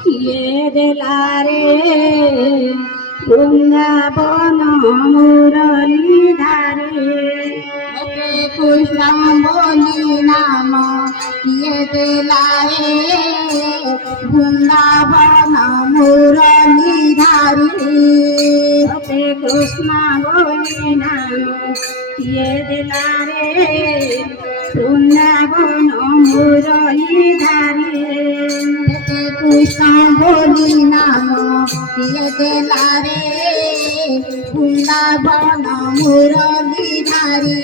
কিয়ে দেলারে বৃন্দাবন মুরলী ধারে কৃষ্ণ বলি নাম কিয়ে দেলারে বৃন্দাবন মুরলী ধারে কৃষ্ণ বলি নাম কিয়ে দেলারে বৃন্দাবন মুরলী ধারে কৃষ্ণ বলি নাম কিয়ে দেলারে বৃন্দাবন মুরলী ধারে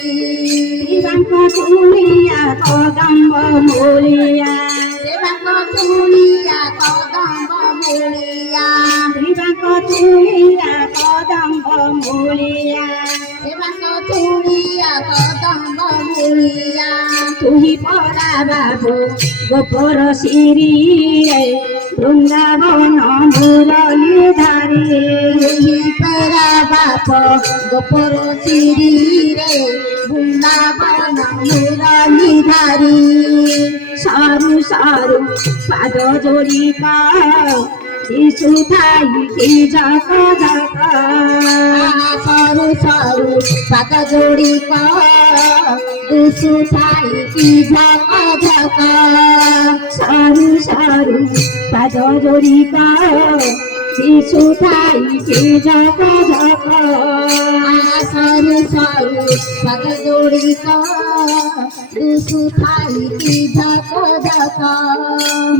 তুলিয়া কদম্ব মূলিয়া তুলিয়া কদম্ব মূলিয়া তুলিয়া কদম্ব মূলিয়া তুলিয়া কদম্ব মূলিয়া তুই পরা বাবু গোপর শিরি বৃন্দাবন মুরলী ধারে তুই পরা বাপ গোপর শিরি রে বৃন্দাবন মুরলী ধারে সারু সারু পাদ জড়িকা শিশু থাই কি ঝক ঝক সরু সরু পাত জোড়ি দুসু থাই কি ঝক ঝক সারু সারু পাদ জড়িকা শিশু থাই কি ঝক ঝক সরু সরু পাত জোড়ি দুসু থাই কি ঝক ঝক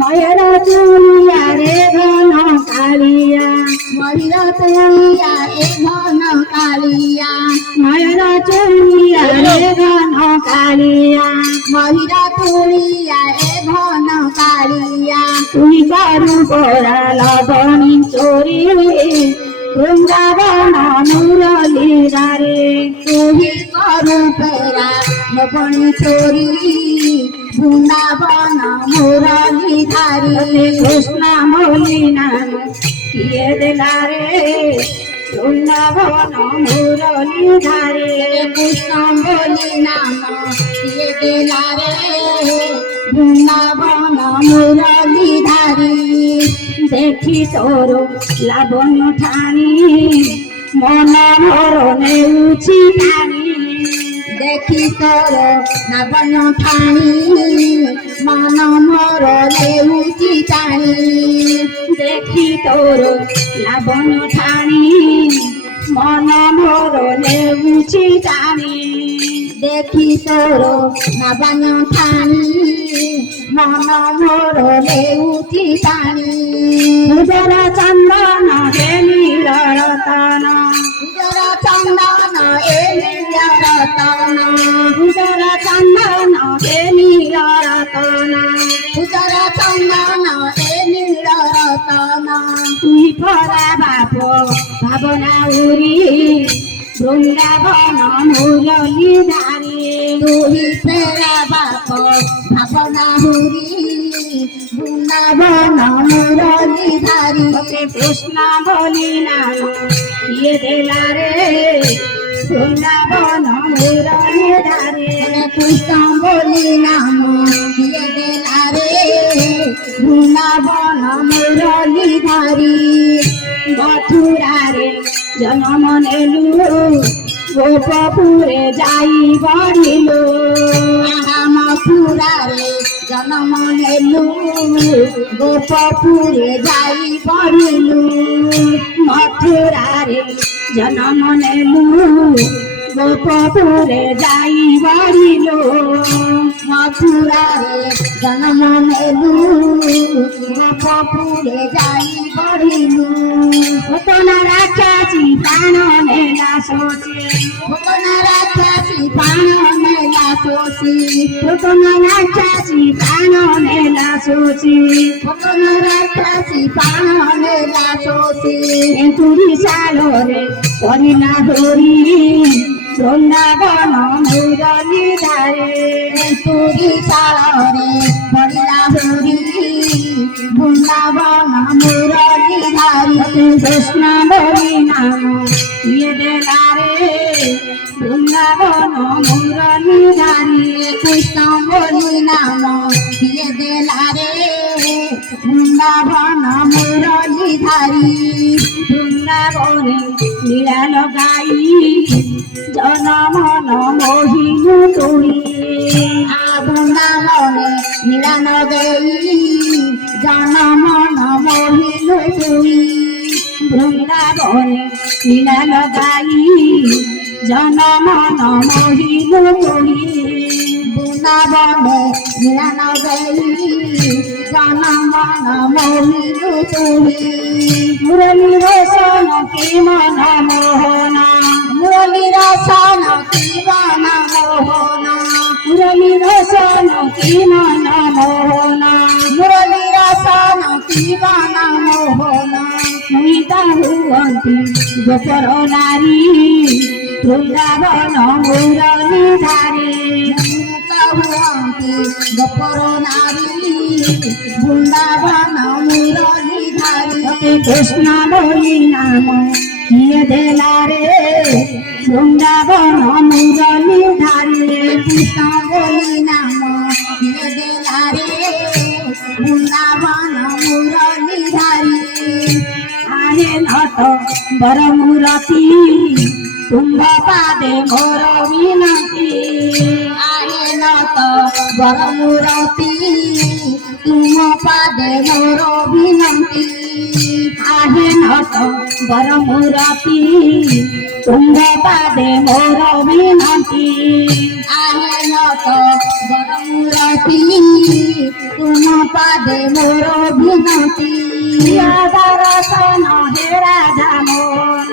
ময়ূর চুলিয়া রে ঘন কালিয়া ময়ূর তুলিয়া এ ঘন কালিয়া ময়ূর চুলিয়া রে ঘন কালিয়া ময়ূর তুলিয়া এ ঘন কালিয়া তুই কারু পরা লবণী চোরি বৃন্দাবন মুরলী ধারে তুই করু পেরা লবণী চোরি বৃন্দাবন মুরলী ধারে কৃষ্ণ বলি নাম কিয়ে দেলারে বৃন্দাবন মুরলী ধারে কৃষ্ণ বলি নাম কিয়ে দেলারে বৃন্দাবন মুরলী ধারে দেখি তোর লাবণ্য ঠানি মন মর নেউছি টানি দেখি তোর নাবন ঠানি মন মোর লেউচি টানি দেখি তোর লাবণ্য ঠানি মন মর নেউছি টানি দেখি তোর নাবন ঠানি মন মোর লেউচি টানি উদর চন্দন হে নীল রতন উদর চন্দন এ নীল রতন উদর চন্দন হে নীল রতন উদর চন্দন এ নীল রতন তুই পরা বাপ ভাবনা উরি বৃন্দাবন মুরলী ধারে তুই ফেরা বাপ ভাবনা হুরি বৃন্দাবন মুরলী ধারি কৃষ্ণ বলি নাম কিয়ে দেলারে বৃন্দাবন মুরলী ধারে কৃষ্ণ বলি নাম দিয়ে দেলারে বৃন্দাবন মুরলী ধারি মথুরারে জনম নেলু গোপপুরে যাই বড়িলু মথুরারে জন্ম নেলু গোপপুরে যাই পড়িলু মথুরারে জনম নেলু গোপপুরে যাই বড়িলু মথুরারে জন্ম নেলু গোপপুরে যাই পড়িলু ঘটনা রাখাছি প্রাণ নেলা শোষে ঘটনা রাখাছি প্রাণ মেলা শোষী ঘটনা রাখাছি প্রাণ নেলা শোষে ঘটনা রাখাছি প্রাণ মেলা শোষী তুরি সালরে করিনা ধরি বৃন্দাবন মুরলী ধারে তুরি সালরে পড়িলা হরি বৃন্দাবন মুরলী ধারি কৃষ্ণ বলি নাম কিয়ে দেলারে বৃন্দাবন মুরলী ধারে কৃষ্ণ বলি নাম দিয়ে দেলারে বৃন্দাবন মুরলীধারী বৃন্দাবনে লীলা লগাই জনমন মোহিনু তুই বৃন্দাবনে মিলন গেই জনমন মোহিলু তুই বৃন্দাবনে লীলা লগাই জনমন মোহিনু তুই বৃন্দাবনে মিলন গেই জনমন মোহিলু তুই মুরলী রসন কে মন মোহন মুরলী রসন জীবন মোহন মুরলী রসন কে মন মোহন মুরলী রসন জীবন মোহন মুইতা হুয়ন্তি গোপর নারী বৃন্দাবন মুরলী ধারে হুয়ন্তি গোপর নারী বৃন্দাবন মুরলীধারী কৃষ্ণ বলি নাম কিয়ে দেলা রে বৃন্দাবন মুরলী ধারে কৃষ্ণ বলি নাম কিয়ে দেলা রে বৃন্দাবন মুরলীধারী আরে নত বর মুরতি তুম্ভ পাদে মোর বিনতি আরে নত বর মুরতি তুম পাদে মোর বিনতি আহে নত বর মুরতি তুম্ভ পাদে মোর বিনতি আহে নত বর মুরতি তুম পাদে মোর বিনতি দর্শন হে রাধা মোহন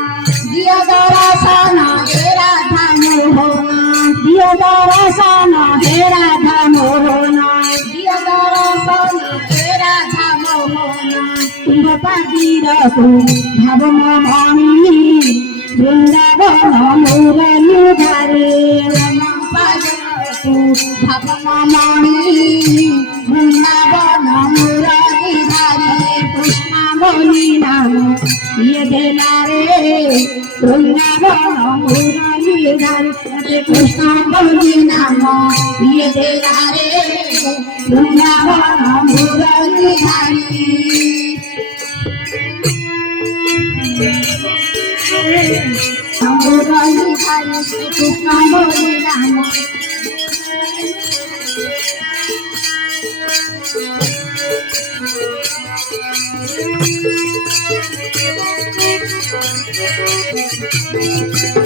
দিয় দর্শন হে রাধা মোহন দিয় দর্শন হে রাধা মোহন দিয় দর্শন হে রাধা মোহন তুম্ভ পাদিরকু ভাব মণি বৃন্দাবন মুরলী ধারে পাদু ভাবমণি বৃন্দাবন মুরলীধারী কৃষ্ণ বলি নাম ইয়ে দেলা রে বৃন্দাবন মুরলী ধারে কৃষ্ণ বলি নাম ইয়ে দেলা রে বৃন্দাবন মুরলীধারী মুরলীধারী কৃষ্ণ বলি রাম Thank you.